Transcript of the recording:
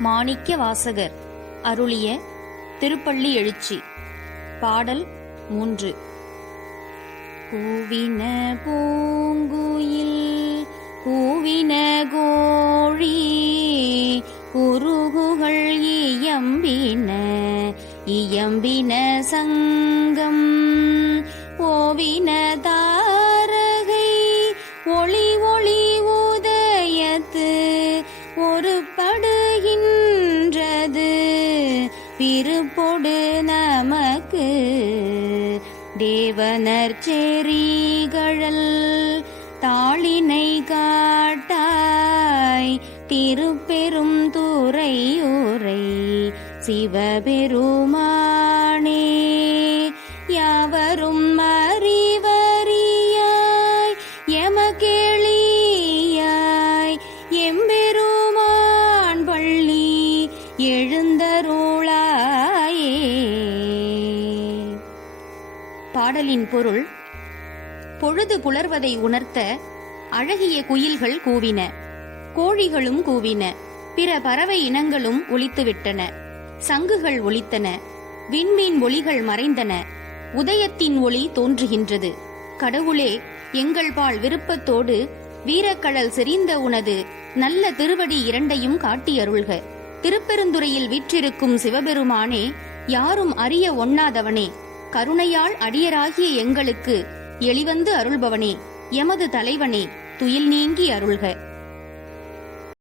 மாணிக்க வாசகர் அருளிய திருப்பள்ளி எழுச்சி. பாடல் மூன்று. கூவின பூங்குயில் கூவின கோழி குருகுகள் இயம்பின இயம்பின சங்கம் ஓவின தாரகை ஒளி ஒளி உதயத்து ஒரு படுகின் விருப்பொடு நமக்கு. தேவனர் செறிகழல் தாளினை காட்டாய். திருப்பெரும் துறையுரை சிவபெருமானே. யாவரும் அறிவறியாய். எமக்கேளியாய். எம்பெருமான் பள்ளி எழுந்த பாடலின் பொருள் பொழுது புலர்வதை உணர்த்த அழகிய குயில்கள் கூவின கோழிகளும் கூவின பிற பறவை இனங்களும் ஒலித்துவிட்டன சங்குகள் ஒலித்தன விண்மீன் ஒளிகள் மறைந்தன உதயத்தின் ஒளி தோன்றுகின்றது. கடவுளே எங்கள் பால் விருப்பத்தோடு வீரக்கடல் செறிந்த உனது நல்ல திருவடி இரண்டையும் காட்டி அருள்க திருப்பெருந்துறையில் வீற்றிருக்கும் சிவபெருமானே யாரும் அறிய ஒண்ணாதவனே. கருணையால் அடியராகிய எங்களுக்கு எளிவந்து அருள்பவனே எமது தலைவனே துயில் நீங்கி அருள்க.